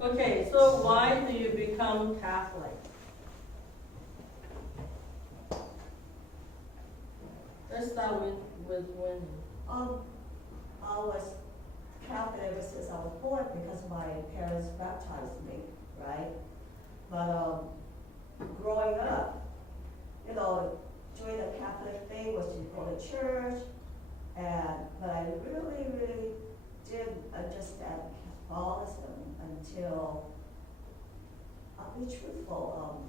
Okay, so why do you become Catholic? Let's start with Wendy. I was Catholic ever since I was born because my parents baptized me, right? But growing up, doing the Catholic thing was to go to church, but I really didn't understand Catholicism until, I'll be truthful,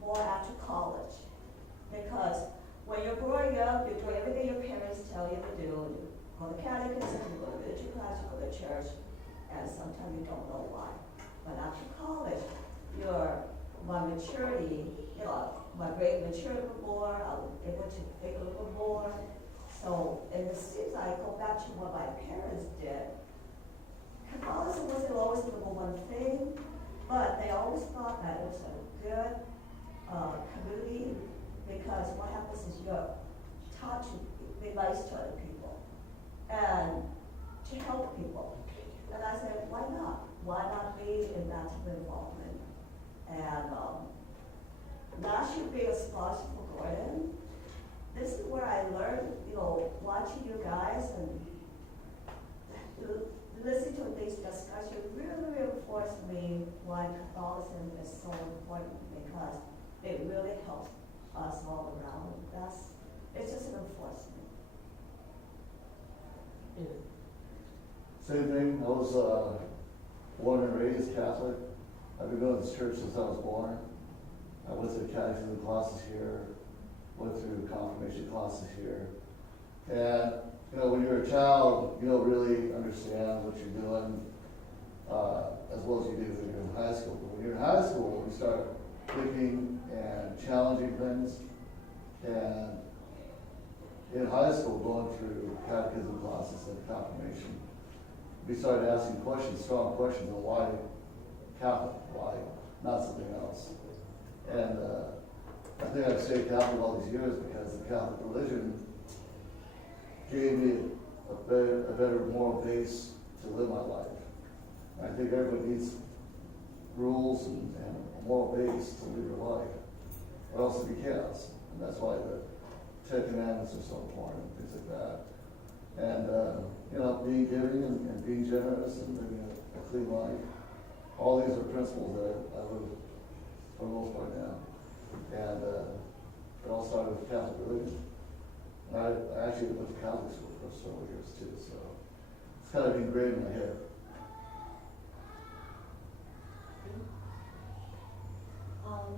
more after college. Because when you're growing up, you're doing everything your parents tell you to do. You go to catechism, you go to religion class, you go to church, and sometimes you don't know why. But after college, my maturity, my brain matured a little more, I was able to think a little more. So, and it seems like I go back to what my parents did. Catholicism wasn't always the number one thing, but they always thought that it was a good community, because what happens is you're taught to be nice to other people and to help people. And I said, why not? Why not be in that type of involvement? And last year being a sponsor for Gordon, this is where I learned, watching you guys and listening to these discussions really reinforced me why Catholicism is so important, because it really helps us all around. It's just an enforcement. Same thing, I was born and raised Catholic. I've been going to this church since I was born. I went through catechism classes here, went through confirmation classes here. And, when you're a child, you don't really understand what you're doing as well as you do when you're in high school. But when you're in high school, you start thinking and challenging things. And in high school, going through catechism classes and confirmation, we started asking questions, strong questions on why Catholic, why not something else. And I think I've stayed Catholic all these years because the Catholic religion gave me a better moral base to live my life. And I think everybody needs rules and a moral base to live your life, or else it'll be chaos. And that's why the Ten Commandments are so important, things like that. And, being giving and being generous and living a clean life. All these are principles that I live for the most part now. And it all started with Catholic religion. And I actually went to Catholic school for several years too, so it's kind of ingrained in my head.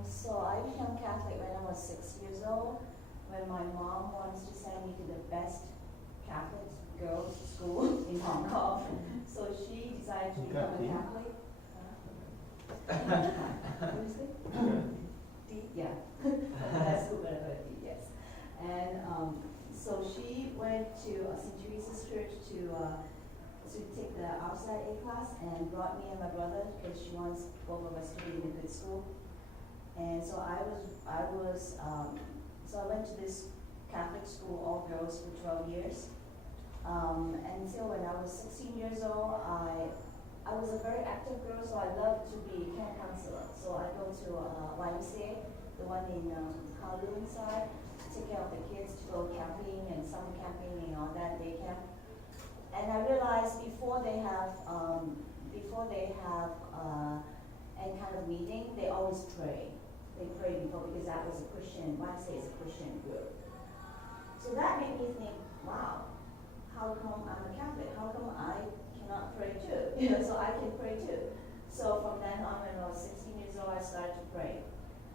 So I became Catholic when I was 6 years old, when my mom wants to send me to the best Catholic girls' school in Hong Kong. So she decided to become a Catholic. What is it? D, yeah. That's whatever D, yes. And so she went to St. Teresa's Church to take the outside A class and brought me and my brother because she wants both of us to be in a good school. And so I went to this Catholic school, all girls, for 12 years. Until when I was 16 years old, I was a very active girl, so I loved to be camp counselor. So I go to YMCA, the one in Kowloon side, to take care of the kids, to go camping and summer camping and all that, day camp. And I realized before they have any kind of meeting, they always pray. They pray before, because that was a Christian, YMCA is a Christian group. So that made me think, wow, how come I'm a Catholic? How come I cannot pray too? So I can pray too. So from then on, when I was 16 years old, I started to pray.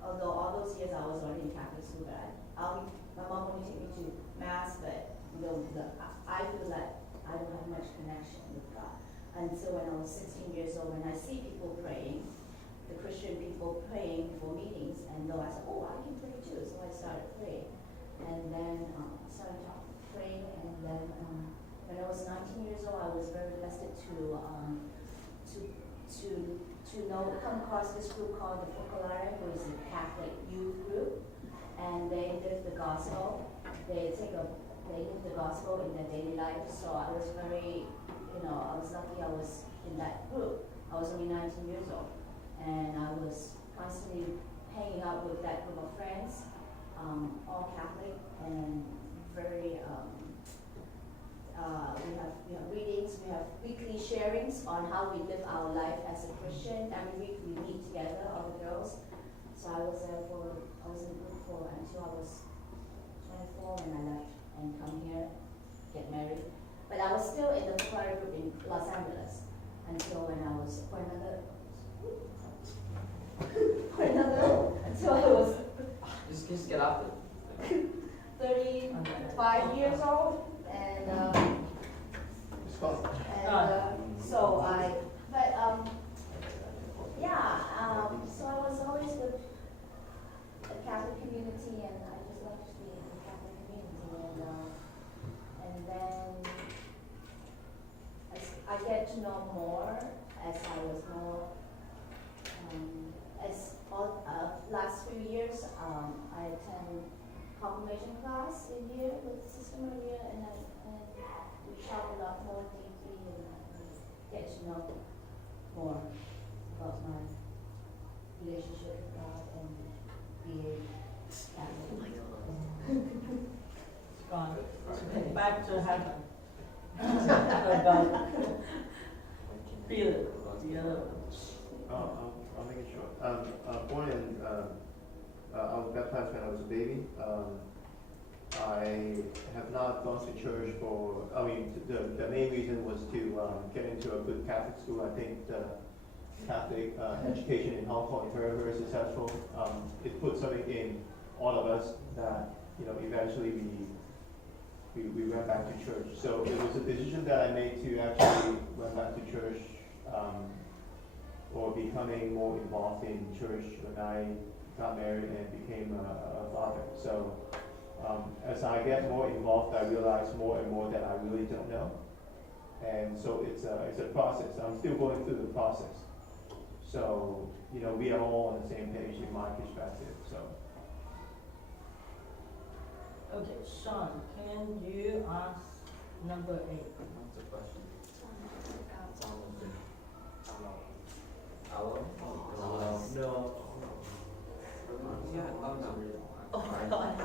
Although all those years I was already in Catholic school, but my mom would take me to Mass, but I feel that I don't have much connection with God. Until when I was 16 years old, when I see people praying, the Christian people praying before meetings, and though I said, oh, I can pray too, so I started praying. And then I started praying, and then when I was 19 years old, I was very blessed to come across this group called the Focolare, who is a Catholic youth group, and they live the gospel. They live the gospel in their daily life. So I was very, I was lucky I was in that group. I was only 19 years old, and I was constantly hanging out with that group of friends, all Catholic and very. We have readings, we have weekly sharings on how we live our life as a Christian. Every week we meet together, all the girls. So I was in group for until I was 24 when I left and come here, get married. But I was still in the choir group in Los Angeles until when I was, until I was Just get off it. 35 years old. And, It's fun. so I was always with the Catholic community, and I just love to be in the Catholic community, and then as I get to know more as I was more, last few years, I attend confirmation class a year with Sister Maria, and we talk a lot more deeply and get to know more about my relationship with God and being Catholic. Gone. Back to heaven. About feel it. The other one. I'll make it short. Born in, I was baptized when I was a baby. I have not gone to church the main reason was to get into a good Catholic school. I think the Catholic education in Hong Kong is very, very successful. It put something in all of us that, eventually we went back to church. So it was a decision that I made to actually went back to church, or becoming more involved in church when I got married and became a father. So as I get more involved, I realize more and more that I really don't know. And so it's a process. I'm still going through the process. So, we are all on the same page in my perspective, so. Okay, Sean, can you ask number 8? What's the question? Hello? No. Yeah, Oh my god,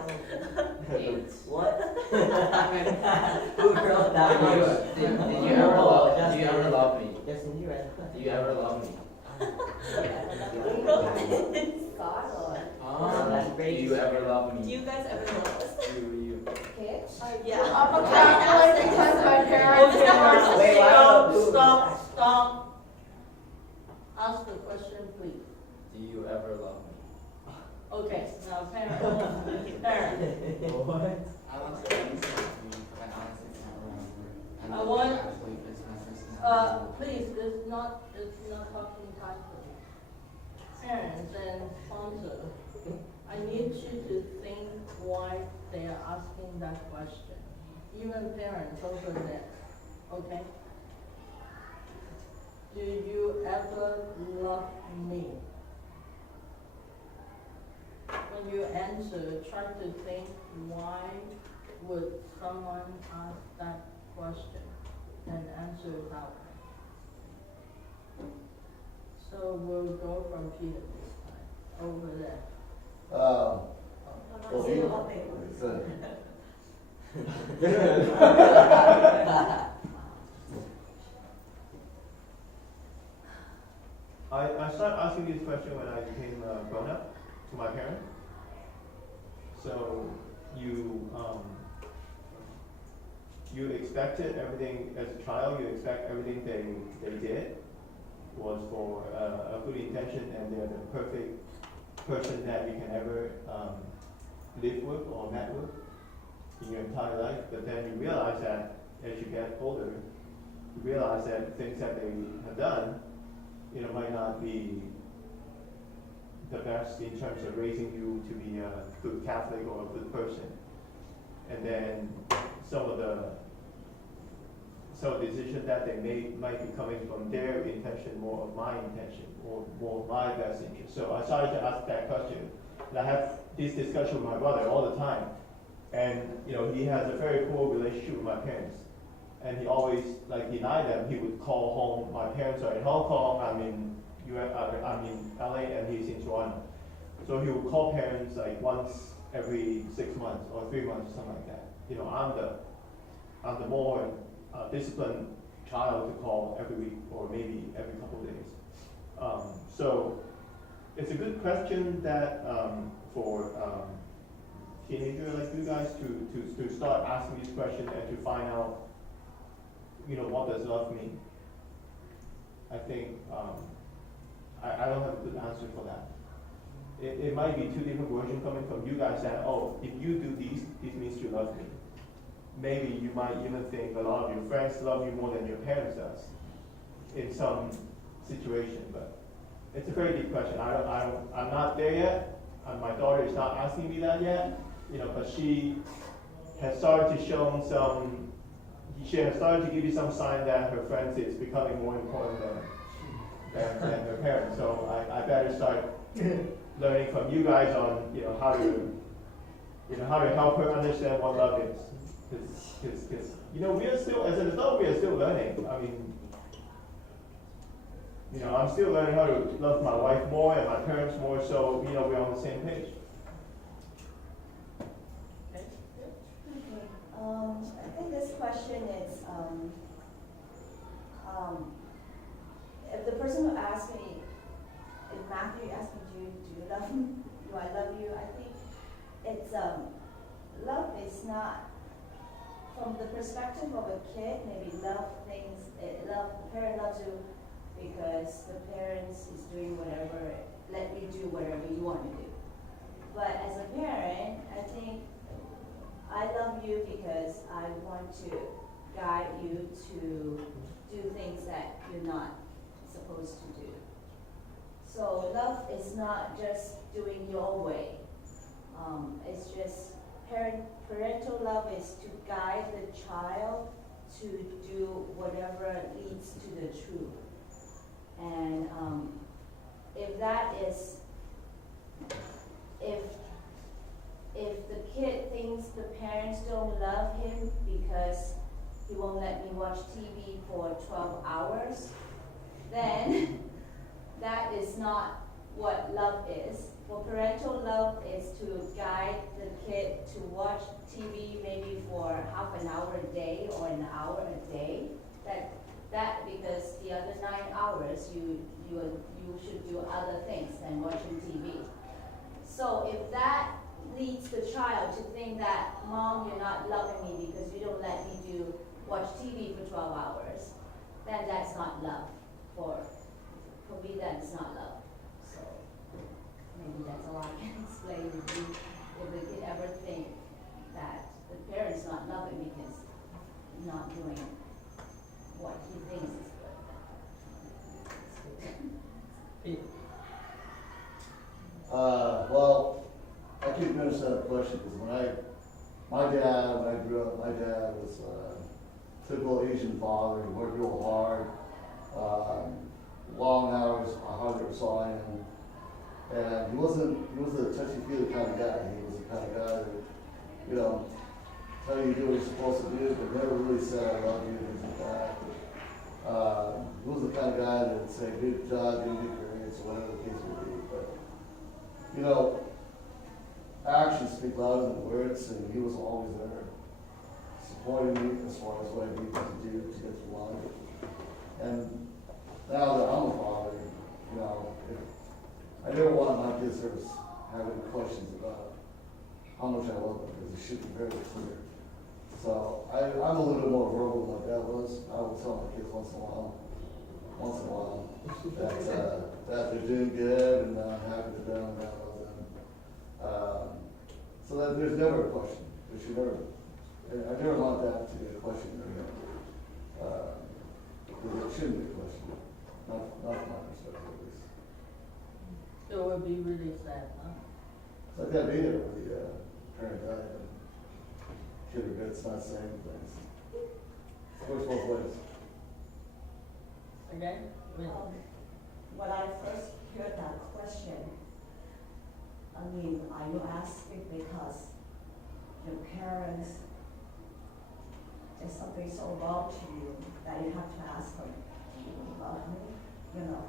Hey, what? who wrote that much? Did you ever love me? Justin, you read. Do you ever love me? God, or that's Do great. you ever love me? Do you guys ever love us? You. kids? Yeah. I'm a Catholic because my parents Okay, are. Wait, why stop. Ask the question, please. Do you ever love me? Okay, now parent. What? I want to answer you, but honestly can't remember. And I want- actually, it's my first time. Please, it's not talking time for you. Parents and sponsor, I need you to think why they are asking that question. Even parents over there, okay? Do you ever love me? When you answer, try to think why would someone ask that question and answer it out. So we'll go from Peter this time, over there. Well, Say he- what they want. I started asking this question when I became grown up to my parents. So you expected everything as a child. You expect everything they did was for a good intention, and they're the perfect person that you can ever live with or met with in your entire life. But then you realize that as you get older, you realize that things that they have done, might not be the best in terms of raising you to be a good Catholic or a good person. And then some of the decisions that they made might be coming from their intention, more of my intention, or more of my best interest. So I started to ask that question. And I have this discussion with my brother all the time. And, he has a very poor relationship with my parents. and he always like denied them. He would call home. My parents are in Hong Kong. I'm in I'm in LA, and he's in Toronto. So he would call parents like once every 6 months or 3 months, something like that. You know, I'm the more disciplined child to call every week or maybe every couple of days. So it's a good question that for teenager like you guys to start asking these questions and to find out, you know, what does love mean. I think I don't have a good answer for that. It might be two different versions coming from you guys saying, oh, if you do this, it means you love me. Maybe you might even think a lot of your friends love you more than your parents does in some situation, but it's a very deep question. I'm not there yet. My daughter is not asking me that yet, you know, but she has started to show she has started to give you some sign that her friends is becoming more important than her parents. So I better start learning from you guys on, you know, how to help her understand what love is. Because you know, we are still, as an adult, we are still learning. I mean, you know, I'm still learning how to love my wife more and my parents more, so, you know, we're on the same page. Okay? Okay, I think this question is, if the person who asked me, if Matthew asked me, do you love me? Do I love you? I think it's, love is not, from the perspective of a kid, maybe the parent loves you because the parents is doing whatever, let you do whatever you want to do. But as a parent, I think I love you because I want to guide you to do things that you're not supposed to do. So love is not just doing your way. It's just parental love is to guide the child to do whatever leads to the truth. And if that is, if the kid thinks the parents don't love him because he won't let me watch TV for 12 hours, then that is not what love is. For parental love is to guide the kid to watch TV maybe for half an hour a day or an hour a day. That because the other 9 hours you should do other things than watching TV. So if that leads the child to think that, Mom, you're not loving me because you don't let me watch TV for 12 hours, then that's not love. For me, that's not love. So maybe that's all I can explain with you. If the kid ever think that the parent's not loving because he's not doing what he thinks is good. Well, I couldn't understand the question because when I grew up, my dad was a typical Asian father. He worked real hard, long hours. I hardly ever saw him, and he wasn't a touchy-feely kind of guy. He was the kind of guy that, you know, tell you to do what you're supposed to do, but never really said I love you, things like that. He was the kind of guy that would say, good job, good grades, or whatever the case would be. But, you know, actions speak louder than words, and he was always there, supporting me as far as what I needed to do to get through life. And now that I'm a father, you know, I never want my kids to have any questions about how much I love them, because it should be very clear. So I'm a little bit more verbal than my dad was. I will tell my kids once in a while that they're doing good and I'm happy for them and I love them. So that there's never a question. I never want that to be a question. Because it shouldn't be a question. Not from my perspective at least. It would be really sad, huh? It's like that video with the parent died and kid regrets not saying things. It works both ways. Okay? When I first heard that question, I mean, are you asking because your parents there's something so wrong to you that you have to ask them, do you love me? You know.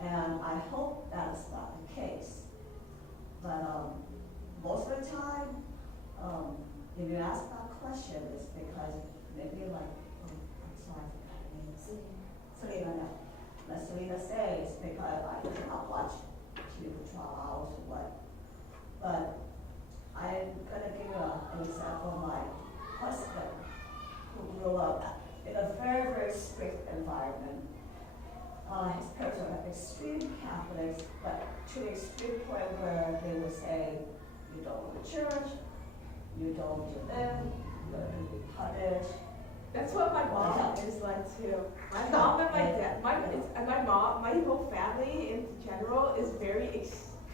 And I hope that's not the case. But most of the time, if you ask that question, it's because maybe you're like, oh, I'm sorry, I forgot your name. Selena. No. Let Selena say it's because I cannot watch TV for 12 hours or what. But I'm gonna give you an example of my husband, who grew up in a very, very strict environment. His parents were extreme Catholics, but to the extreme point where they would say, you don't go to church, you don't do this, you're going to be punished. That's what my mom is like too. My mom and my dad, my mom, my whole family in general is very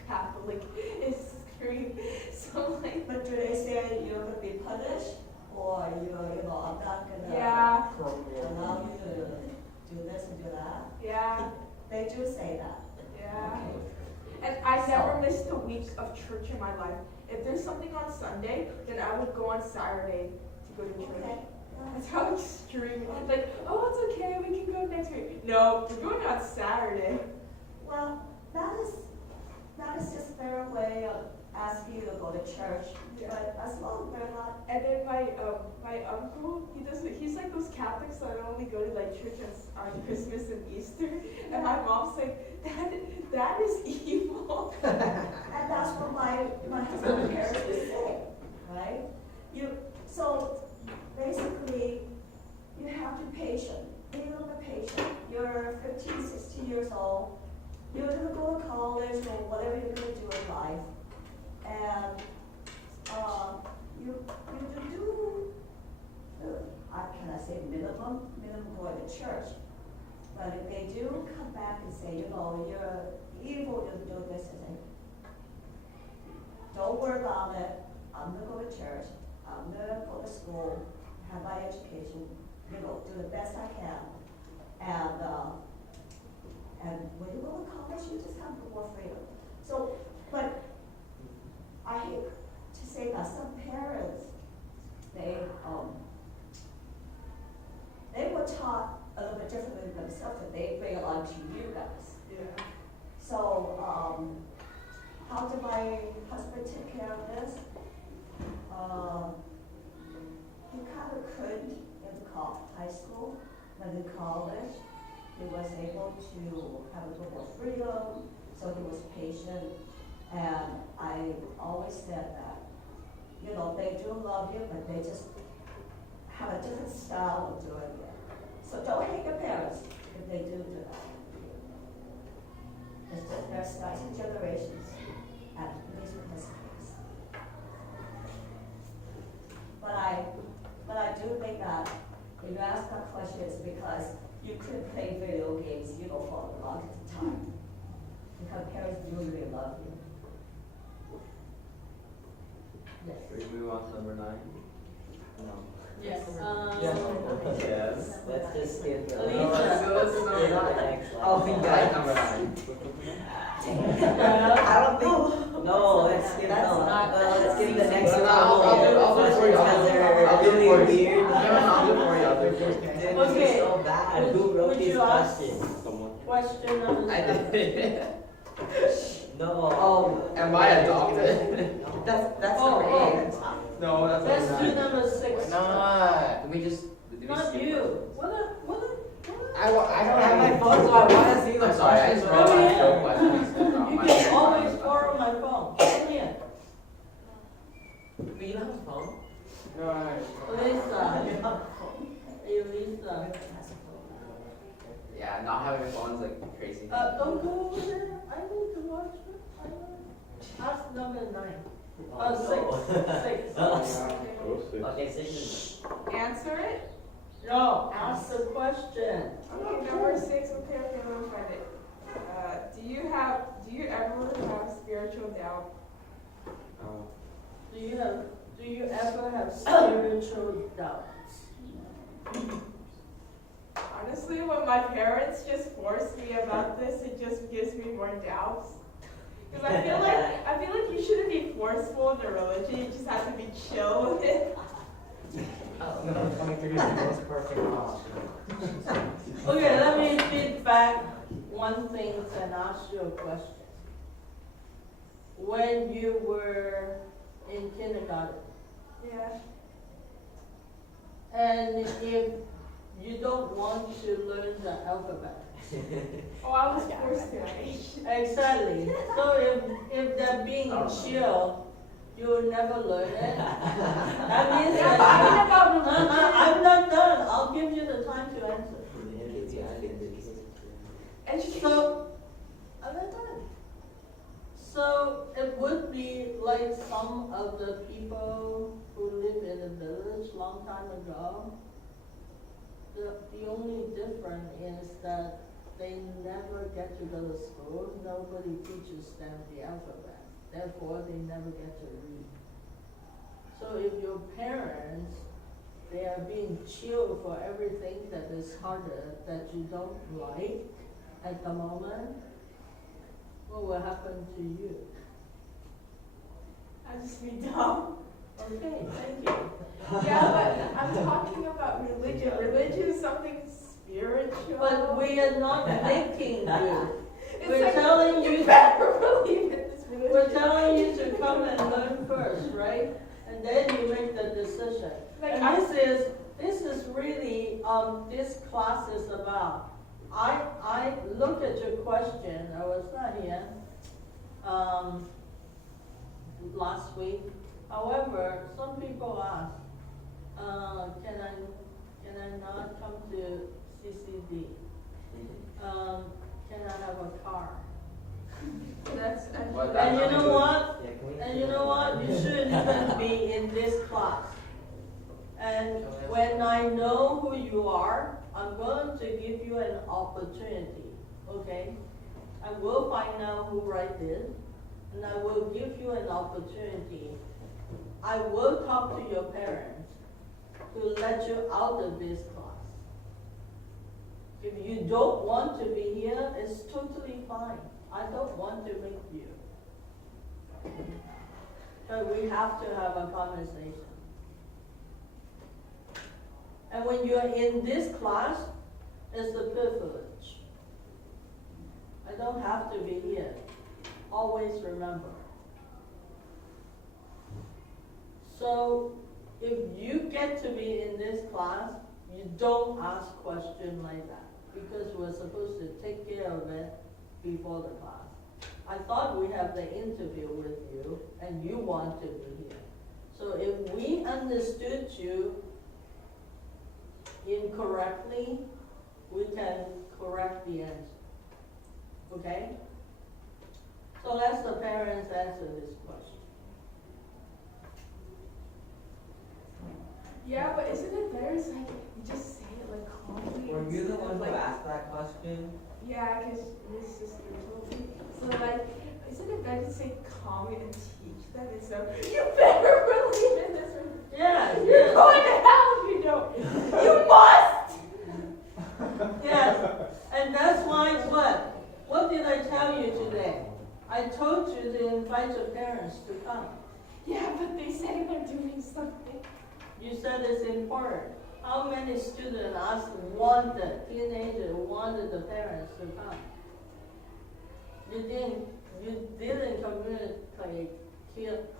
Catholic, extreme. So like, But do they say you're going to be punished, or I'm not going to yeah, allow you to do this and do that? yeah, They do say that. yeah. Okay. And I never missed a week of church in my life. If there's something on Sunday, then I would go on Saturday to go to church. Okay. That's how extreme. Like, oh, it's okay, we can go next week. No, we're going on Saturday. Well, that is just their way of asking you to go to church. Yeah. But as long as they're not, And then my uncle, he's like those Catholics that only go to like church on Christmas and Easter. And my mom's like, that is evil. and that's what my husband's parents would say, right? So basically, you have to be patient. Be a little bit patient. You're 15, 16 years old. You're gonna go to college or whatever you're gonna do in life, and you do I cannot say minimum going to church. But if they do come back and say, you're evil, you do this and that, don't worry about it. I'm gonna go to church. I'm gonna go to school, have my education, do the best I can. And when you go to college, you just have more freedom. So, but I hate to say that some parents, they were taught a little bit differently themselves, and they bring it on to you guys. Yeah. So, how did my husband take care of this? He kind of couldn't in high school, but in college, he was able to have a little more freedom, so he was patient. And I always said that, they do love you, but they just have a different style of doing it. So don't hate your parents if they do that. It's just their styles and generations, at least in this case. But I do think that if you ask that question, it's because you could play video games, for a long time. Because parents do really love you. Yes. Should we move on to number 9? No. Yes, Yes, let's just skip the. Alicia. Let's Skip go. the next one. Oh, we got number 9. I don't think, no, let's skip That's the, not- let's skip the next one. I'll do it for you. I'll do it Really for you. weird. No, I'll do it for you. I'll do it for you. Dude, this Okay. is so bad. Who Would wrote you these ask- questions? Question number I 7. did. No. Oh, am I adopted? That's Oh, number oh. 8. No, that's Let's number do 9. number 6. No, can we just? Not you. What? I don't have my phone, so I want to see them. I'm sorry, I just read my show questions. You can always borrow my phone. Come here. But you don't have a phone? No. Elisa. Yeah, not having a phone is like crazy. Don't go over there. I need to watch it. Ask number 9. 6. Okay, 6 is. Answer it. No, ask the question. Okay, number 6. Okay, let me find it. Do you ever have spiritual doubt? Do you ever have spiritual doubts? Honestly, when my parents just force me about this, it just gives me more doubts. Because I feel like you shouldn't be forceful in a religion. You just have to be chill with it. Number 23 is the most perfect mom. Okay, let me feedback one thing and ask you a question. When you were in kindergarten, Yeah. and if you don't want to learn the alphabet, Oh, I was forced to. exactly. So if they're being chill, you'll never learn it. That means Yeah, that talking about religion. I'm not done. I'll give you the time to answer. Education. So, I'm not done. So it would be like some of the people who live in a village long time ago. The only difference is that they never get to go to school. Nobody teaches them the alphabet. Therefore, they never get to read. So if your parents, they are being chilled for everything that is harder, that you don't like at the moment, what will happen to you? I just be dumb. Okay, thank you. Yeah, but I'm talking about religion. Religion is something spiritual. But we are not making you. It's We're like, telling you, better believe in this religion. we're telling you to come and learn first, right? And then you make the decision. Like, And this is really, this class is about. I looked at your question, I was not here, last week. However, some people ask, can I not come to CCD? Can I have a car? That's And you know what? Yeah, can we- And you know what? You shouldn't even be in this class. And when I know who you are, I'm going to give you an opportunity, okay? I will find out who wrote this, and I will give you an opportunity. I will talk to your parents to let you out of this class. If you don't want to be here, it's totally fine. I don't want to make you. But we have to have a conversation. And when you're in this class, it's a privilege. I don't have to be here. Always remember. So, if you get to be in this class, you don't ask questions like that, because we're supposed to take care of it before the class. I thought we have the interview with you, and you want to be here. So if we understood you incorrectly, we can correct the answer. Okay? So let the parents answer this question. Yeah, but isn't it better? It's like you just say it like calmly. Were you the instead of, one who like, asked that question? Yeah, because his sister told me. So like, isn't it better to say calmly and teach them instead of you better believe in this? Yeah, You're yeah. going to hell if you don't. You must. Yes, and that's why what? What did I tell you today? I told you to invite your parents to come. Yeah, but they said they're doing something. You said it's important. How many students teenagers wanted the parents to come? You didn't communicate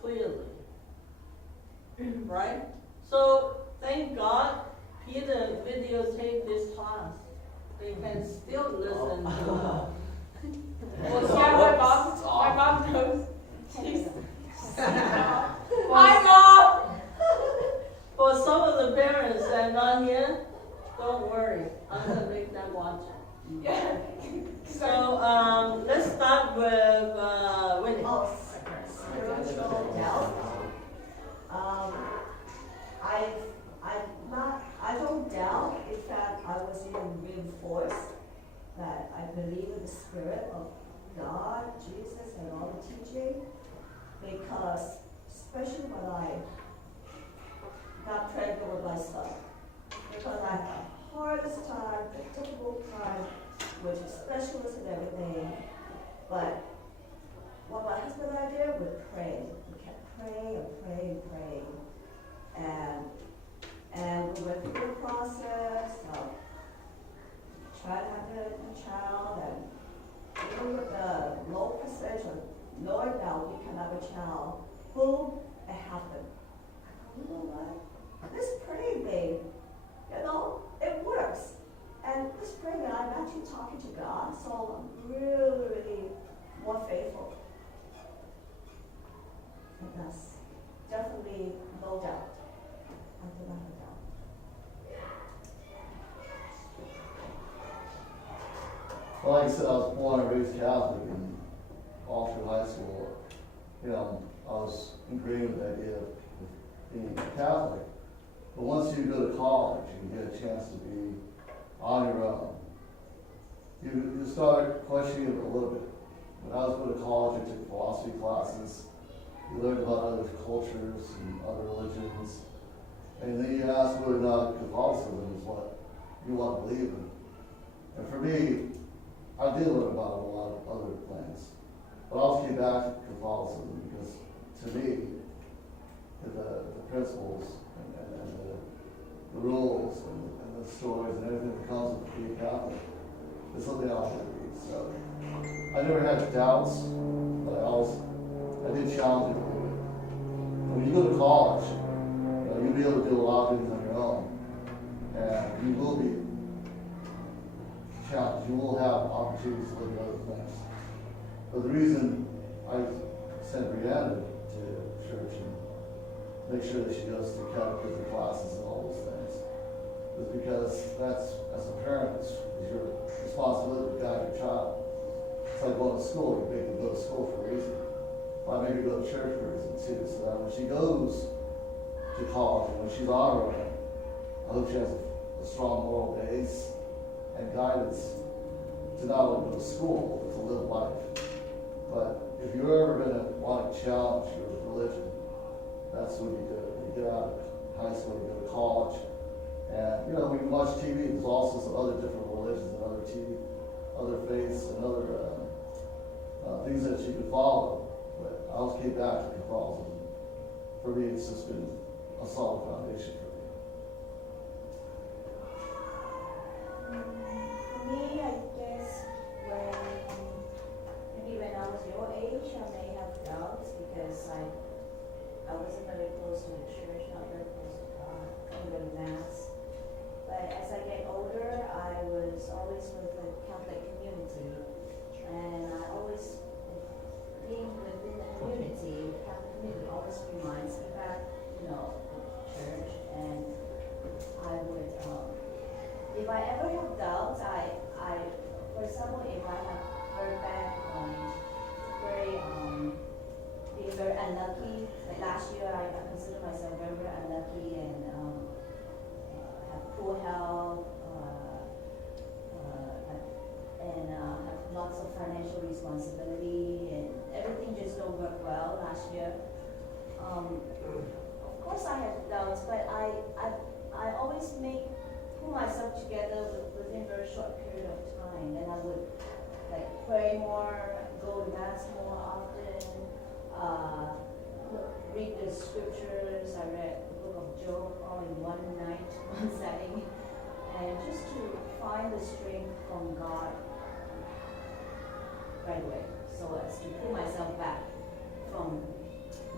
clearly. Right? So thank God Peter videotaped this class. They can still listen to it. Well, yeah, my mom knows. She's. Hi, Mom. For some of the parents that are not here, don't worry. I'm gonna make them watch it. Yeah. So let's start with Winnie. Oh, spiritual doubt. I don't doubt. In fact, I was even reinforced that I believe in the spirit of God, Jesus, and all the teaching, because especially when I got pregnant with my son, because I had the hardest time, the difficult time with the specialists and everything, but what my husband and I did, we prayed. We kept praying and praying and praying. And And we went through the process of trying to have a child, and even with the low percentage of lower doubt we can have a child, boom, it happened. I go, you know what? This praying thing, you know, it works. And this praying, I'm actually talking to God, so I'm really, really more faithful. And that's definitely no doubt. I do not have a doubt. Well, like I said, I was born and raised Catholic, and all through high school, you know, I was ingrained with the idea of being Catholic. But once you go to college, you get a chance to be on your own. You start questioning it a little bit. When I was going to college, I took philosophy classes. You learned about other cultures and other religions. And then you ask whether or not Catholicism is what you want to believe in. And for me, I did learn about a lot of other things. But I always came back to Catholicism because, to me, the principles and the rules and the stories and everything that comes with being Catholic is something I like to read. So I never had doubts, but I did challenge it a little bit. When you go to college, you know, you'll be able to do a lot of things on your own, and you will be challenged. You will have opportunities to look at other things. But the reason I sent Brianna to church and make sure that she goes through catechism classes and all those things is because that's, as a parent, it's your responsibility to guide your child. It's like going to school. You make them go to school for a reason. I make her go to church for a reason too, so that when she goes to college and when she's on her own, I hope she has a strong moral base and guidance to not only go to school, but to live life. But if you're ever going to want to challenge your religion, that's what you do. You get out of high school, you go to college, and you know, when you watch TV, there's also some other different religions and other TV, other faiths and other things that you can follow. But I always came back to Catholicism. For me, it's just been a solid foundation for me. For me, I guess maybe when I was your age, I may have doubts because I wasn't very close to the church, not very close to God, couldn't go to mass. But as I get older, I was always with the Catholic community, and I always, being within the community, the Catholic community always reminds me back, you know, church, and I would, if I ever have doubts, for example, if I have very bad, being very unlucky, like last year I consider myself very, very unlucky and have poor health, and have lots of financial responsibility, and everything just don't work well last year. Of course I have doubts, but I always pull myself together within a very short period of time, and I would like pray more, go to mass more often, read the scriptures. I read the book of Job all in one night, one setting, and just to find the strength from God right away, so as to pull myself back from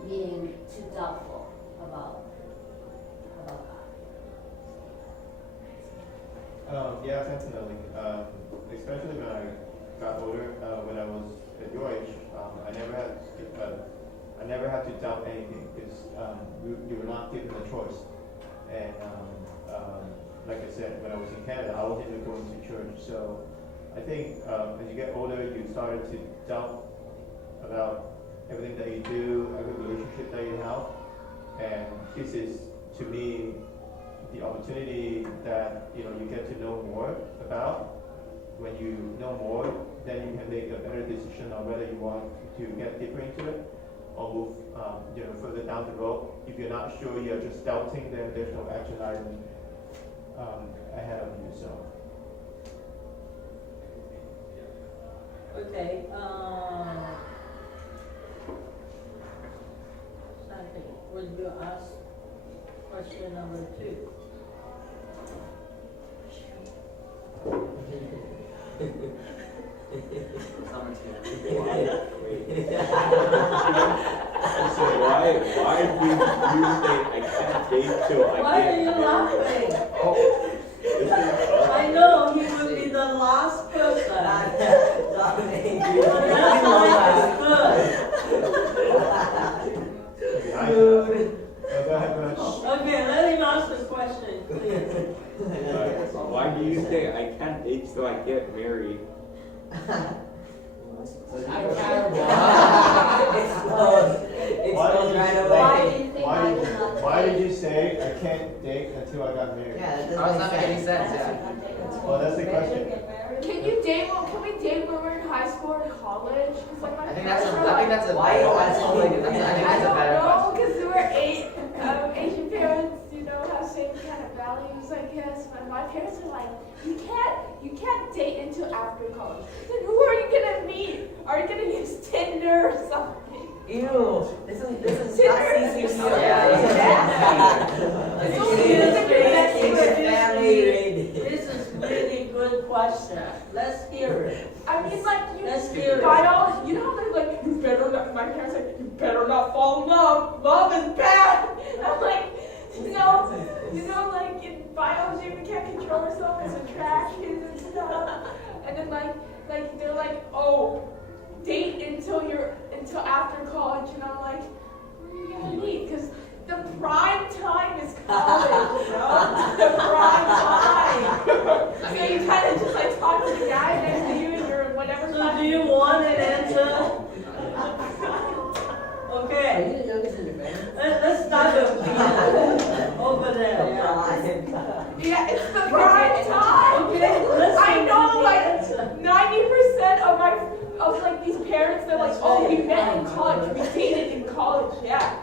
being too doubtful about God. Yeah, definitely. Especially when I got older, when I was at your age, I never had to doubt anything because you were not given a choice. And like I said, when I was in Canada, I wasn't even going to church. So I think as you get older, you started to doubt about everything that you do, every relationship that you have. And this is, to me, the opportunity that you get to know more about. When you know more, then you can make a better decision on whether you want to get deeper into it or move further down the road. If you're not sure, you're just doubting, then there's no action item ahead of you. So. Okay, Sandy, would you ask question number 2? Summer two. So why do you say I can't date till I Why get are you married? laughing? This is fun. I know he would be the last person. Dominic, The rest life is good. Be nice enough. Go ahead, go ahead. Okay, let him ask the question, please. Why do you say I can't date till I get married? Explodes right Why away. do you think Why I did, cannot why did date? you say I can't date until I got married? Yeah, that Oh, it's not doesn't making make sense, sense. yeah. Well, that's the question. Can you date? Well, can we date when we're in high school or college? 'Cause like my I think parents that's a, were I think like- that's a Why better you question. asking like that? I think I that's a don't better know, question. because we're Asian parents, you know, have same kind of values, I guess. My parents are like, you can't date until after college. Then who are you gonna meet? Are you gonna use Tinder or something? Ew, this is not Tinder. CCP. Yeah. Family raid. This is really good question. Let's hear it. I mean, like, Let's hear it. biology, you know how they're like, you better not, my parents are like, you better not fall in love. Love is bad. I'm like, you know, like in biology, we can't control ourselves because we're trash kids and stuff. And then like they're like, oh, date until after college, and I'm like, what are you gonna meet? Because the prime time is college, you know? The prime time. So you kind of just like talk to the guy next to you and you're in whatever So time. do you want an answer? Okay. Let's start with Peter. Over there, yeah. Yeah, it's the prime time. Okay, let's I see know, the like answer. 90% of like these parents, they're like, That's oh, we right. met in college, we dated in college, yeah.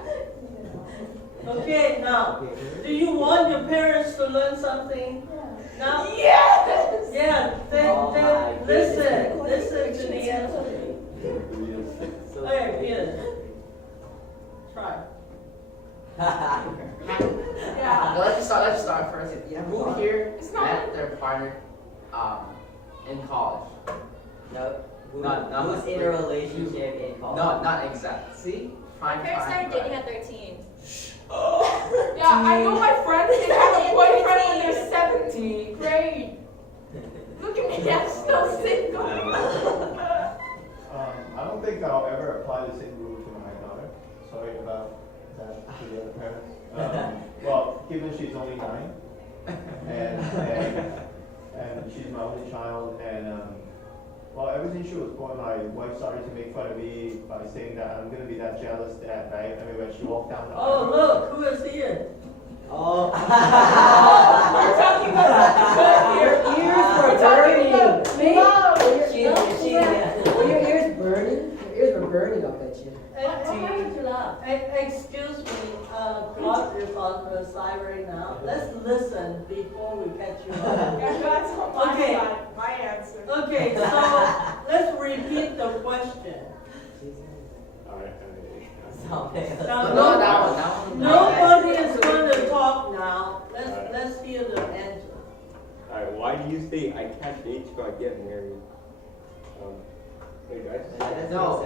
Okay, now, do you want your parents to learn something? Now, Yes. yeah, Oh my then listen goodness. to the answer. Okay, Peter. Try. Yeah. Well, let's just start first. Who here It's not- met their partner in college? No, Not who's in a relationship in college? No, not exact. See? My Prime parents time. started dating at 13. Yeah, I know my friends, they have a boyfriend when they're 17. Great. Look at me, I'm still single. I don't think I'll ever apply the same rule to my daughter. Sorry about that to the other parents. Well, given she's only 9, and she's my only child, and well, ever since she was born, my wife started to make fun of me by saying that I'm gonna be that jealous dad, right? I mean, when she walked down the Oh, aisle. look, who is here? Oh. We're talking about something good here. Ears were We're talking burning. about love. Were your ears burning? Your ears were burning, I'll bet you. Excuse me, God is on the side right now. Let's listen before we catch you up. Yeah, that's on my Okay. side, my answer. Okay, so let's repeat the question. Now, No, that one. nobody is going to talk now. Let's hear the answer. Alright, why do you say I can't date till I get married? Wait, guys. No,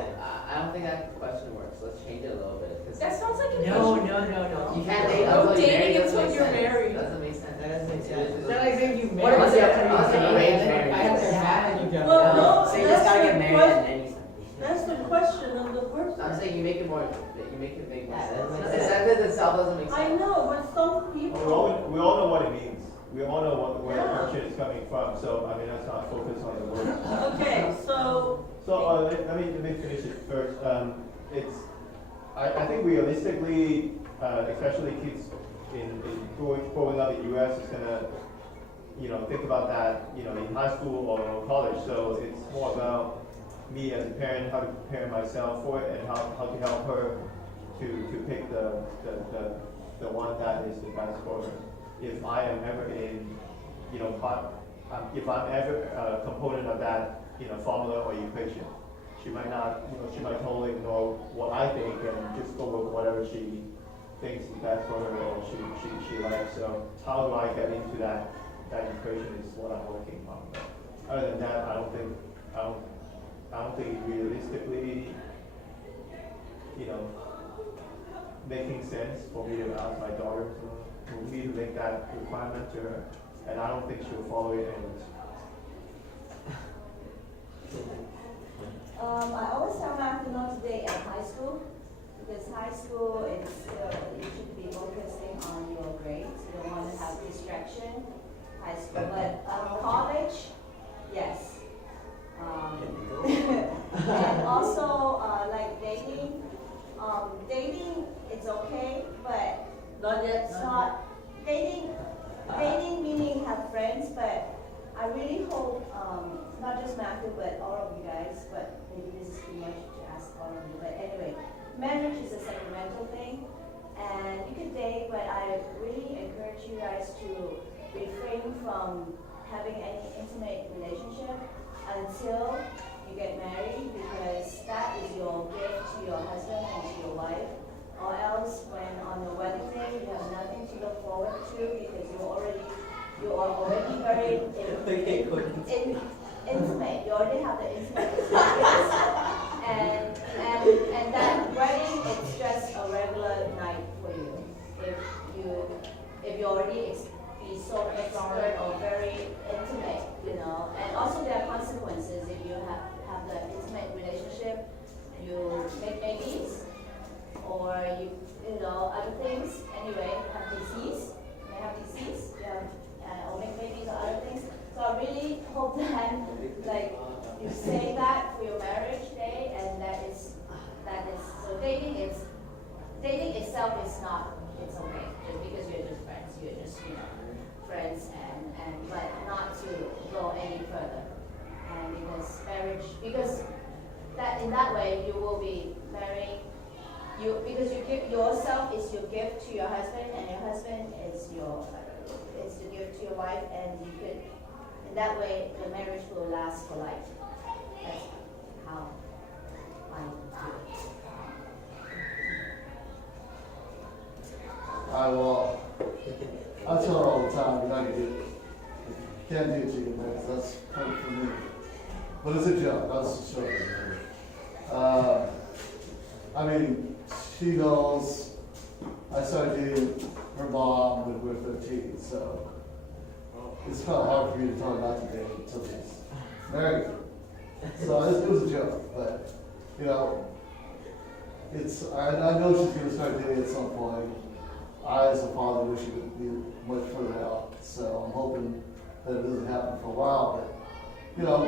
I don't think that question works. Let's change it a little bit. 'cause That sounds like a No. you can't date No until you're dating married. until Doesn't you're make sense. married. Doesn't make sense. That doesn't make sense. Is that like saying you What married is it? after Unless you you're married, arranged and then marriage. I have their hat and you don't. Well, no, So you just gotta that's get the married and then you That's the question of the I'm person. saying you make it more. You make it make more Yeah, sense. that The makes sense. sentence itself doesn't make I sense. know, but some people. We all know what it means. We all know where the Yeah. question is coming from. So I mean, let's not focus on the words. Okay, so, So let me finish it first. I think realistically, especially kids in growing up in the U.S. is gonna, think about that, in high school or college. So it's more about me as a parent, how to prepare myself for it, and how to help her to pick the one that is the best for her. If I am ever in, if I'm ever a component of that, formula or equation, she might not, she might totally ignore what I think and just go with whatever she thinks is best for her or she likes. So how do I get into that equation is what I'm working on. Other than that, I don't I don't think realistically, making sense for me to ask my daughter for me to make that requirement to her, and I don't think she'll follow it anyways. I always tell Matthew not to date at high school, because high school is you should be focusing on your grades. You don't want to have distraction. High school, but college, yes. And also like dating. Dating it's okay, but Not yet, it's not dating. Dating meaning have friends, but I really hope not just Matthew, but all of you guys. But maybe this is too much to ask all of you. But anyway, marriage is a sacramental thing, and you can date, but I really encourage you guys to refrain from having any intimate relationship until you get married, because that is your gift to your husband and to your wife. Or else, when on your wedding day you have nothing to look forward to because you are already very intimate. You already have the intimate experience, and that wedding it's just a regular night for you. If you already be so expert or very intimate, and also there are consequences if you have the intimate relationship. You make babies, or other things. Anyway, may have disease, or make babies or other things. So I really hope that you say that for your marriage day, and that is so dating itself is not, it's okay just because you're just friends. You're just friends and but not to go any further. And because that in that way you will be marrying because you give yourself is your gift to your husband, and your husband is the gift to your wife, and you could in that way the marriage will last for life. That's how I do it. I tell her all the time, you're not gonna can't do it, you can marry, that's perfect for me. But it's a joke, I was just joking. I mean, she knows I started dating her mom when we were 13, so it's kind of hard for me to tell her not to date until she's married. So it was a joke, but I know she's gonna start dating at some point. I, as a father, wish it would be much further out, so I'm hoping that it doesn't happen for a while, but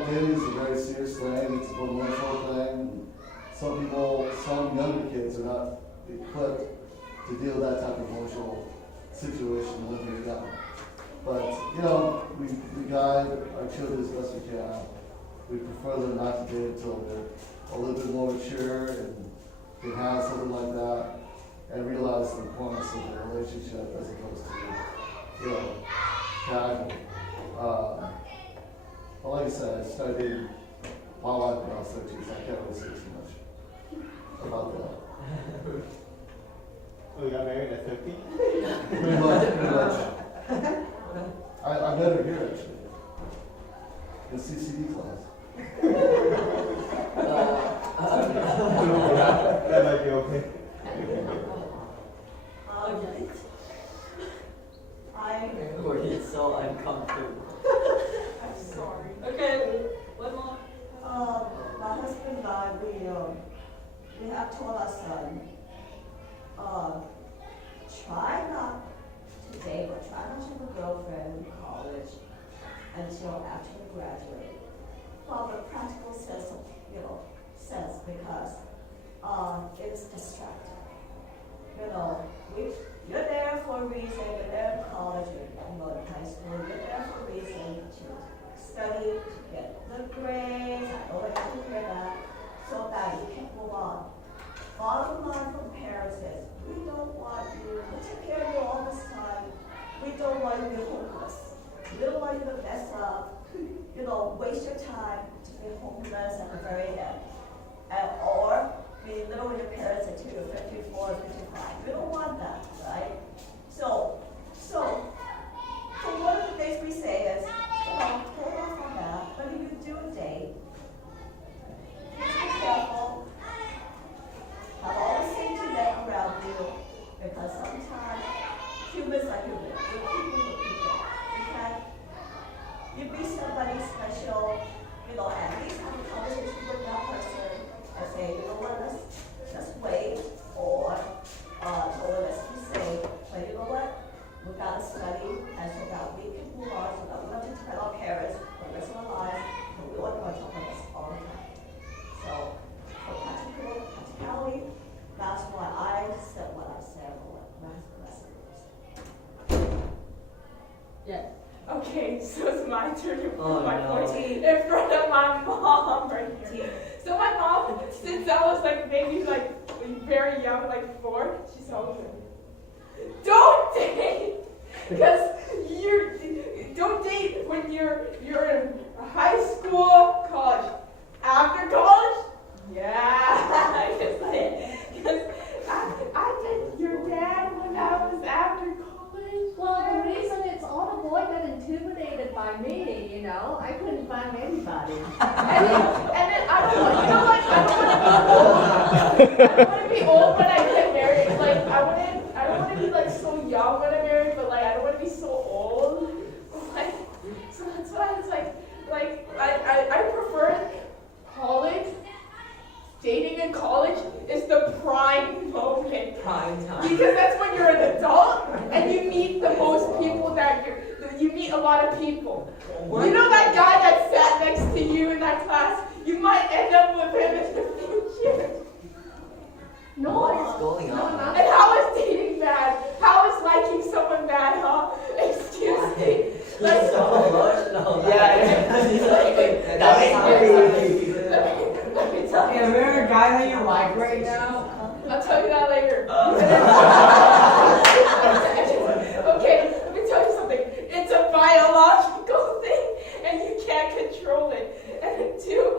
dating is a very serious thing, it's an emotional thing. Some younger kids are not equipped to deal with that type of emotional situation when they're young. But, we guide our children as best we can. We prefer them not to date until they're a little bit more mature and can have something like that and realize the importance of the relationship as opposed to, casual. But like I said, I started dating my wife when I was 13, so I can't really say too much about that. Oh, you got married at 13? Pretty much. I met her here actually, in CCD class. That might be okay. We're so uncomfortable. I'm sorry. Okay, one more. My husband and I, we have told our son, try not to date or try not to have a girlfriend in college until after you graduate. For the practical sense because it's distracting. You're there for a reason, you're there in college, you go to high school, you're there for a reason to study, to get good grades, I know that you hear that, so that you can move on. Bottom line from parents is, we don't want you to take care of you all this time, we don't want you to be hopeless. We don't want you to mess up, waste your time to be homeless at the very end. Or be little with your parents until you're 54 or 55. We don't want that, right? So one of the things we say is, hold off on that, but if you do date, Okay, so it's my turn to Oh, prove my no. point in front of my mom right here. So my mom, since I was like maybe like very young, like 4, she's always like, don't date, because don't date when you're in high school, college. After college, yeah, because I did your dad when I was after college. Well, the reason it's all the boy got intimidated by me, you know, I couldn't find anybody. And then I don't want, you know, like I don't want to be old when I get married. Like I don't want to be like so young when I'm married, but like I don't want to be so old. Like, so that's why it's like I prefer college. Dating in college is the prime moment. Prime time. Because that's when you're an adult and you meet the most people that you meet a lot of people. You know that guy that sat next to you in that class? You might end up with him in the future. No, What is going on? And how is dating bad? How is liking someone bad, huh? Excuse me. He's so emotional. Yeah, That makes me Let me tell Okay, you. remember a guy that you like right now? I'll tell you that later. Okay, let me tell you something. It's a biological thing, and you can't control it. And then 2,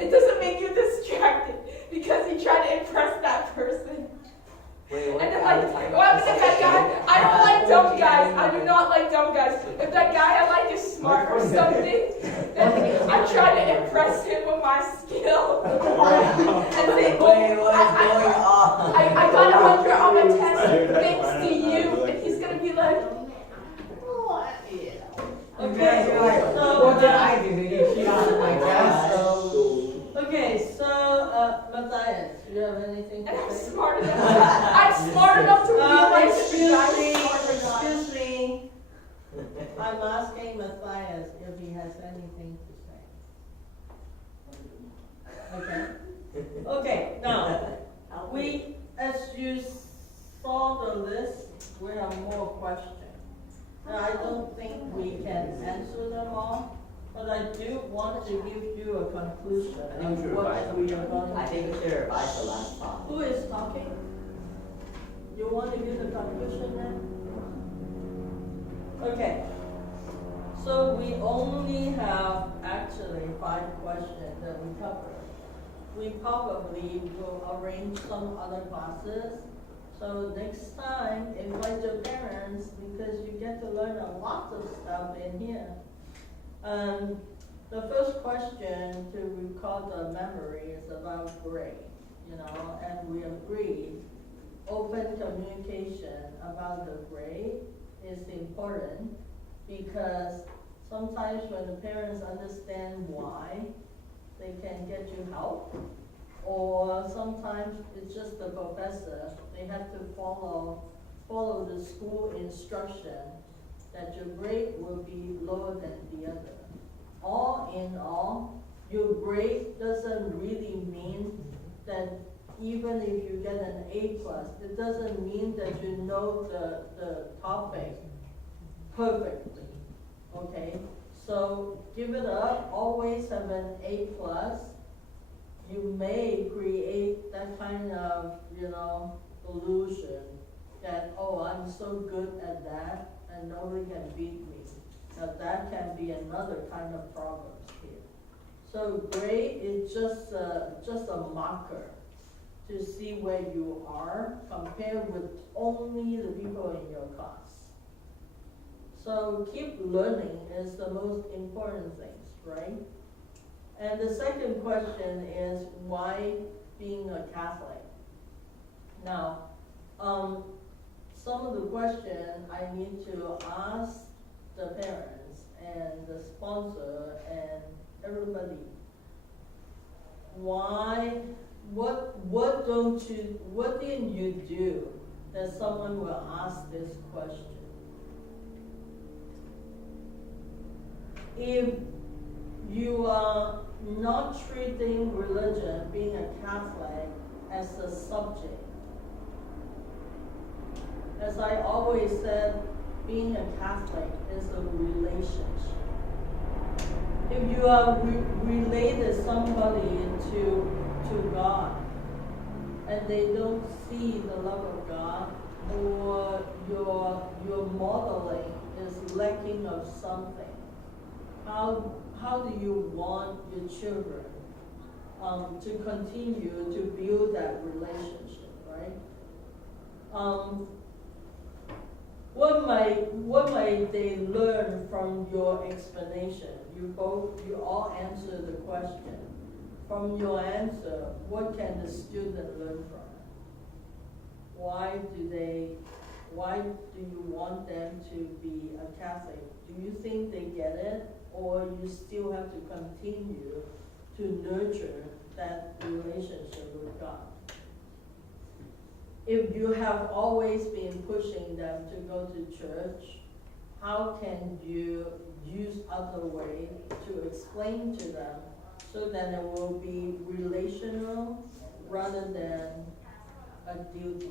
it doesn't make you distracted because you try to impress that person. Wait, what? And then like, what happens if that guy? I don't like dumb guys. I do not like dumb guys. If that guy I like is smart or something, then I try to impress him with my skill. And say, oh, Wait, what is going on? I got 100 on my test thanks to you. And he's gonna be like, oh, yeah. Okay, you're like, what did I do? Did you cheat on my test? Okay, so, Matthias, do you have anything and to I'm say? smart enough. I'm smart enough to realize if the guy is smart or not. Excuse me. I'm asking Matthias if he has anything to say. Okay. Okay, now, as you saw the list, we have more questions. Now, I don't think we can answer them all, but I do want to give you a conclusion I think we of should what revise we them. are going to do. I think we should revise the last part. Who is talking? You want to give the conclusion then? Okay. So we only have actually 5 questions that we covered. We probably will arrange some other classes. So next time, invite your parents because you get to learn a lot of stuff in here. The first question to recall the memory is about grade, you know, and we agreed open communication about the grade is important because sometimes when the parents understand why, they can get you help. Or sometimes it's just the professor, they have to follow the school instruction that your grade will be lower than the other. All in all, your grade doesn't really mean that even if you get an A+, it doesn't mean that you know the topic perfectly, okay? So give it up, always have an A+. You may create that kind of, you know, illusion that, oh, I'm so good at that and nobody can beat me. Now that can be another kind of problem here. So grade is just a marker to see where you are compared with only the people in your class. So keep learning is the most important things, right? And the second question is why being a Catholic? Now, some of the questions I need to ask the parents and the sponsor and everybody. Why, what didn't you do that someone will ask this question? If you are not treating religion, being a Catholic, as a subject, as I always said, being a Catholic is a relationship. If you are related somebody to God, and they don't see the love of God, or your modeling is lacking of something, how do you want your children to continue to build that relationship, right? What might they learn from your explanation? You all answer the question. From your answer, what can the student learn from it? Why do you want them to be a Catholic? Do you think they get it, or you still have to continue to nurture that relationship with God? If you have always been pushing them to go to church, how can you use other ways to explain to them so that it will be relational rather than a duty?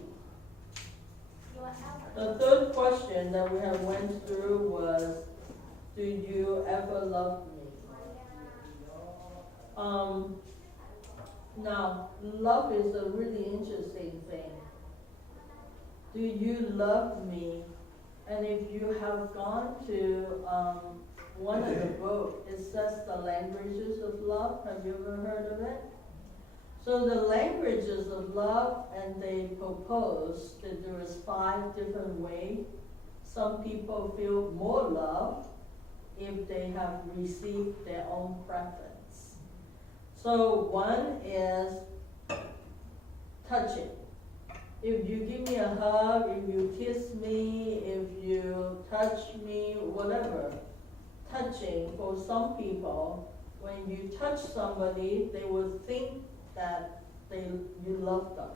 The third question that we have went through was, do you ever love me? Now, love is a really interesting thing. Do you love me? And if you have gone to one of the books, it says the languages of love. Have you ever heard of it? So the languages of love, and they propose that there is 5 different ways. Some people feel more love if they have received their own preference. So one is touching. If you give me a hug, if you kiss me, if you touch me, whatever. Touching, for some people, when you touch somebody, they will think that you love them,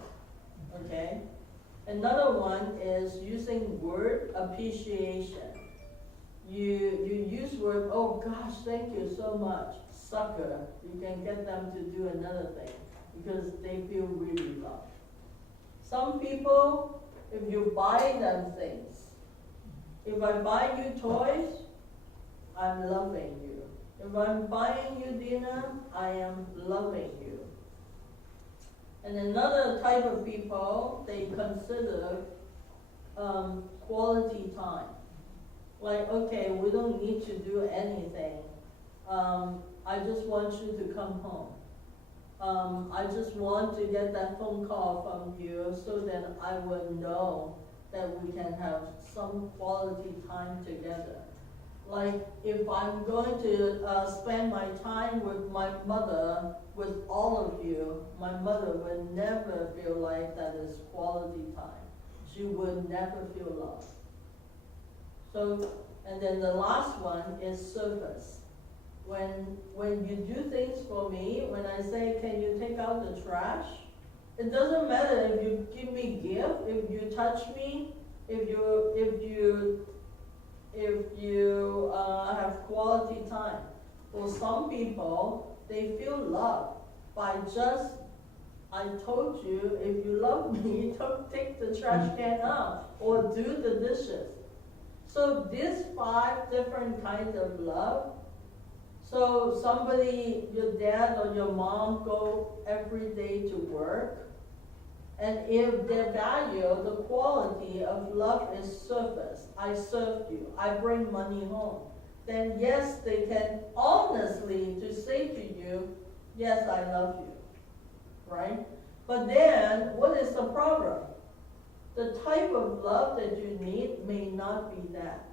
okay? Another one is using word appreciation. You use word, oh gosh, thank you so much, sucker. You can get them to do another thing because they feel really loved. Some people, if you buy them things, if I buy you toys, I'm loving you. If I'm buying you dinner, I am loving you. And another type of people, they consider quality time. Like, okay, we don't need to do anything. I just want you to come home. I just want to get that phone call from you so that I will know that we can have some quality time together. Like, if I'm going to spend my time with my mother, with all of you, my mother will never feel like that is quality time. She will never feel loved. So, and then the last one is service. When you do things for me, when I say, can you take out the trash? It doesn't matter if you give me gift, if you touch me, if you have quality time. For some people, they feel loved by just, I told you, if you love me, don't take the trash can out or do the dishes. So these 5 different kinds of love. So somebody, your dad or your mom go every day to work, and if their value, the quality of love is service, I served you, I bring money home, then yes, they can honestly to say to you, yes, I love you, right? But then, what is the problem? The type of love that you need may not be that.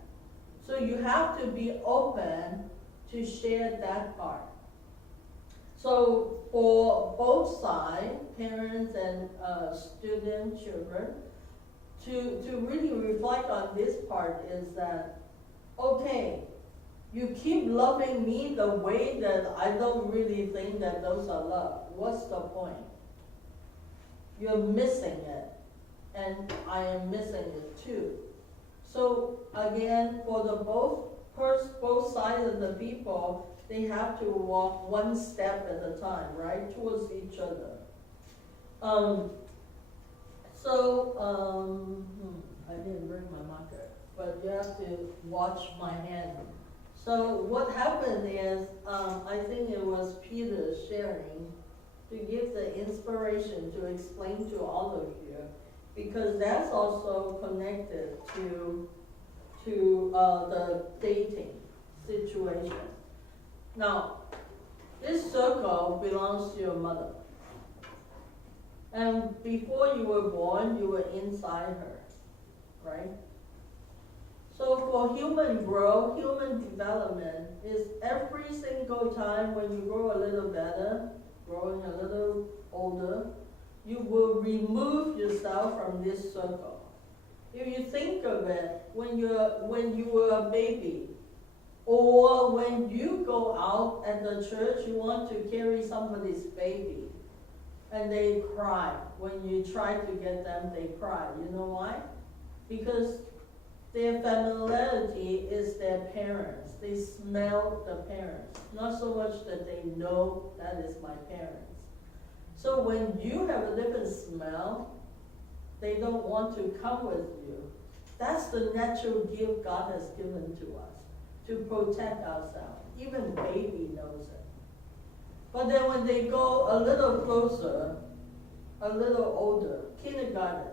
So you have to be open to share that part. So for both sides, parents and student children, to really reflect on this part is that, okay, you keep loving me the way that I don't really think that those are love. What's the point? You're missing it, and I am missing it too. So again, for the both sides of the people, they have to walk one step at a time, right, towards each other. I didn't bring my marker. but you have to watch my hand. So what happened is, I think it was Peter sharing to give the inspiration to explain to all of you, because that's also connected to the dating situation. Now, this circle belongs to your mother. And before you were born, you were inside her, right? So for human growth, human development is every single time when you grow a little better, growing a little older, you will remove yourself from this circle. If you think of it, when you were a baby, or when you go out at the church, you want to carry somebody's baby, and they cry. When you try to get them, they cry. You know why? Because their familiarity is their parents. They smell the parents. Not so much that they know that is my parents. So when you have a different smell, they don't want to come with you. That's the natural gift God has given to us, to protect ourselves. Even baby knows it. But then when they go a little closer, a little older, kindergarten,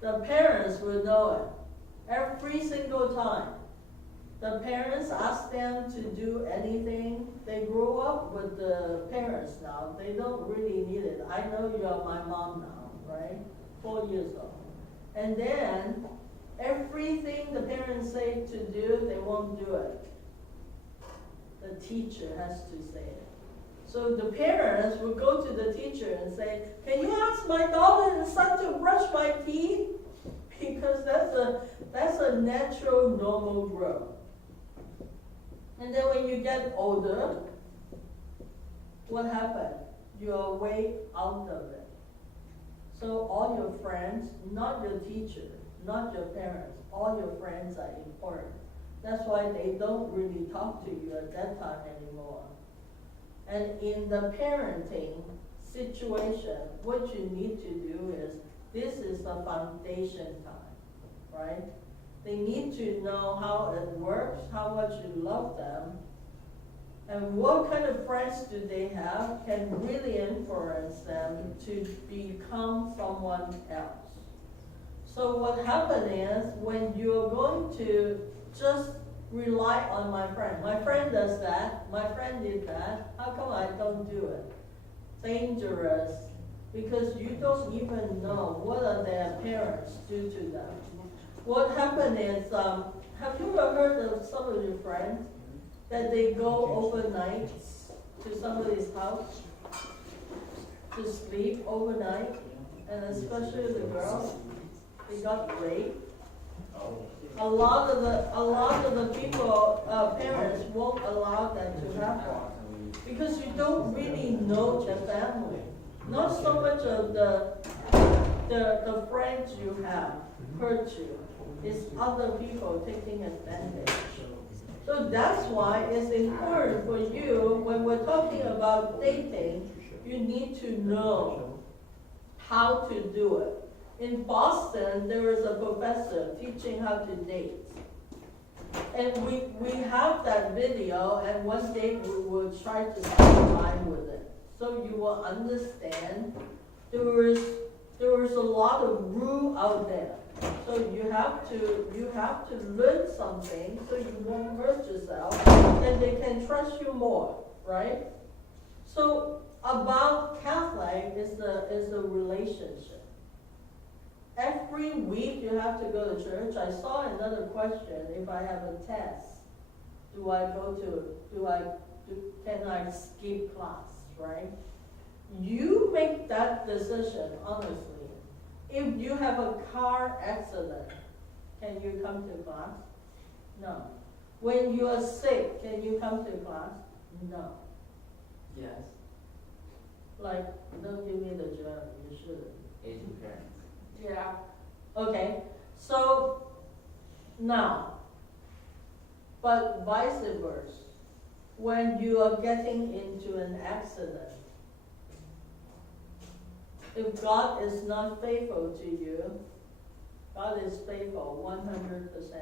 the parents will know it. Every single time the parents ask them to do anything, they grow up with the parents now. They don't really need it. I know you are my mom now, right? 4 years old. And then everything the parents say to do, they won't do it. The teacher has to say it. So the parents will go to the teacher and say, can you ask my daughter and son to brush my teeth? Because that's a natural, normal growth. And then when you get older, what happened? You are way out of it. So all your friends, not your teacher, not your parents, all your friends are important. That's why they don't really talk to you at that time anymore. And in the parenting situation, what you need to do is, this is the foundation time, right? They need to know how it works, how much you love them, and what kind of friends do they have can really influence them to become someone else. So what happened is, when you're going to just rely on my friend does that, my friend did that, how come I don't do it? Dangerous, because you don't even know what are their parents do to them. What happened is, have you ever heard of some of your friends that they go overnight to somebody's house to sleep overnight, and especially the girls, they got raped? A lot of the people, parents won't allow that to happen because you don't really know the family. Not so much of the friends you have hurt you. It's other people taking advantage. So that's why it's important for you, when we're talking about dating, you need to know how to do it. In Boston, there is a professor teaching how to date. And we have that video, and one day we will try to spend time with it. So you will understand there is a lot of rule out there. So you have to learn something so you won't hurt yourself, and they can trust you more, right? So about Catholic is a relationship. Every week you have to go to church. I saw another question: if I have a test, can I skip class, right? You make that decision, honestly. If you have a car accident, can you come to class? No. When you are sick, can you come to class? No. Yes. Like, don't give me the job, you shouldn't. Asian parents. Yeah. Okay, so now, but vice versa, when you are getting into an accident, if God is not faithful to you, God is faithful 100%.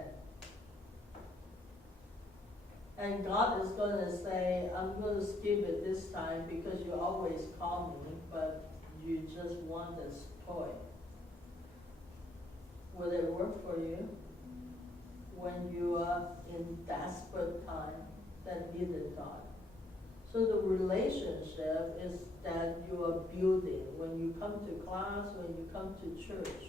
And God is going to say, I'm going to skip it this time because you always call me, but you just want this toy. Will it work for you when you are in desperate time that needed God? So the relationship is that you are building when you come to class, when you come to church.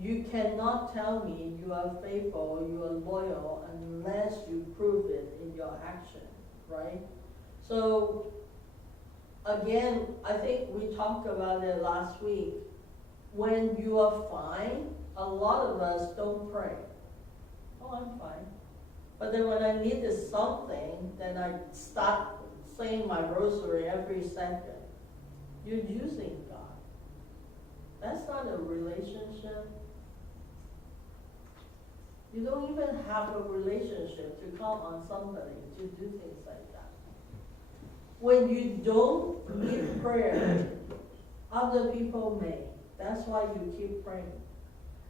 You cannot tell me you are faithful, you are loyal, unless you prove it in your action, right? So, again, I think we talked about it last week. When you are fine, a lot of us don't pray. Oh, I'm fine. But then when I needed something, then I start saying my rosary every second. You're using God. That's not a relationship. You don't even have a relationship to count on somebody to do things like that. When you don't need prayer, other people may. That's why you keep praying.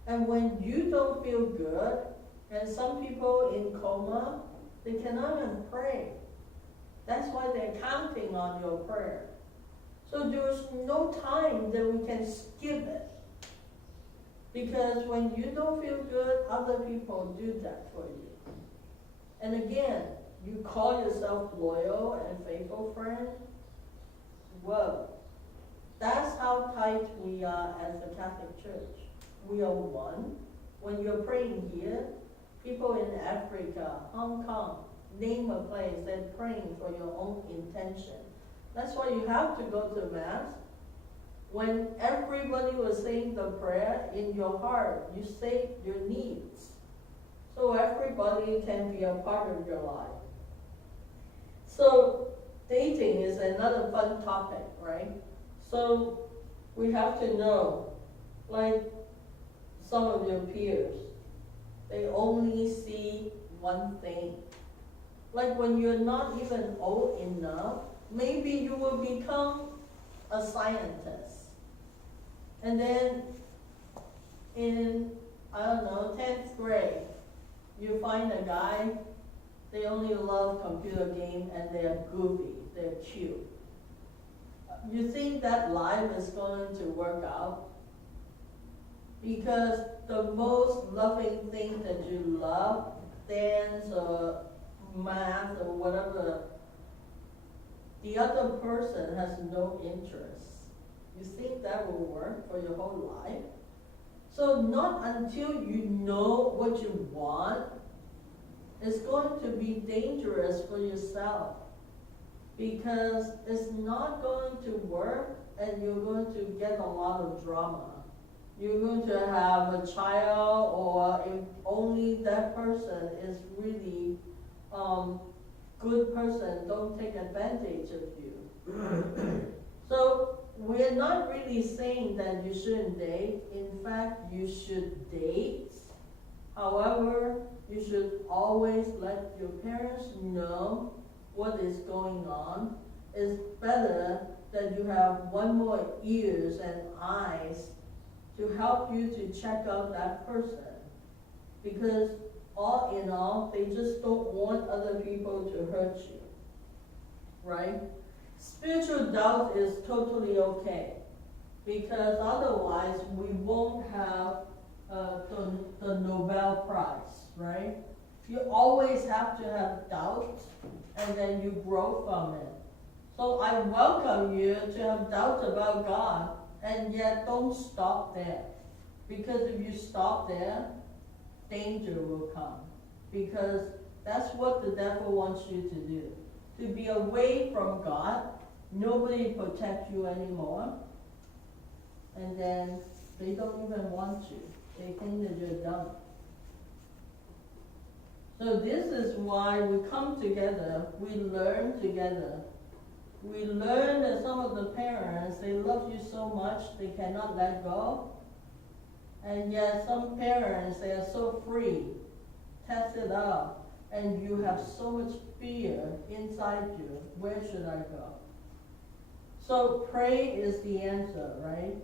And when you don't feel good, and some people in coma, they cannot even pray. That's why they're counting on your prayer. So there's no time that we can skip it. Because when you don't feel good, other people do that for you. And again, you call yourself loyal and faithful friend. Whoa. That's how tight we are as the Catholic Church. We are one. When you're praying here, people in Africa, Hong Kong, name a place, they're praying for your own intention. That's why you have to go to Mass. When everybody was saying the prayer, in your heart, you say your needs. So everybody can be a part of your life. So dating is another fun topic, right? So we have to know, like some of your peers, they only see one thing. Like when you're not even old enough, maybe you will become a scientist. And then in, 10th grade, you find a guy, they only love computer game and they're goofy, they're cute. You think that life is going to work out? Because the most loving thing that you love, dance or math or whatever, the other person has no interest. You think that will work for your whole life? So not until you know what you want, it's going to be dangerous for yourself. Because it's not going to work and you're going to get a lot of drama. You're going to have a child, or if only that person is really good person, don't take advantage of you. So we're not really saying that you shouldn't date. In fact, you should date. However, you should always let your parents know what is going on. It's better that you have one more ears and eyes to help you to check out that person. Because all in all, they just don't want other people to hurt you, right? Spiritual doubt is totally okay, because otherwise we won't have the Nobel Prize, right? You always have to have doubt, and then you grow from it. So I welcome you to have doubt about God, and yet don't stop there. Because if you stop there, danger will come. Because that's what the devil wants you to do. To be away from God, nobody protects you anymore, and then they don't even want you. They think that you're dumb. So this is why we come together, we learn together. We learn that some of the parents, they love you so much, they cannot let go. And yet some parents, they are so free, test it out, and you have so much fear inside you. Where should I go? So pray is the answer, right?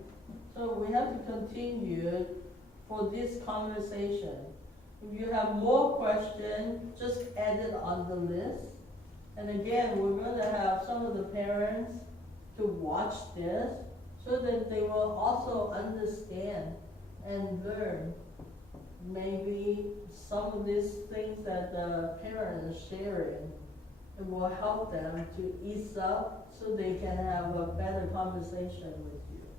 So we have to continue for this conversation. If you have more questions, just add it on the list. And again, we're gonna have some of the parents to watch this so that they will also understand and learn maybe some of these things that the parents are sharing. It will help them to ease up so they can have a better conversation with you.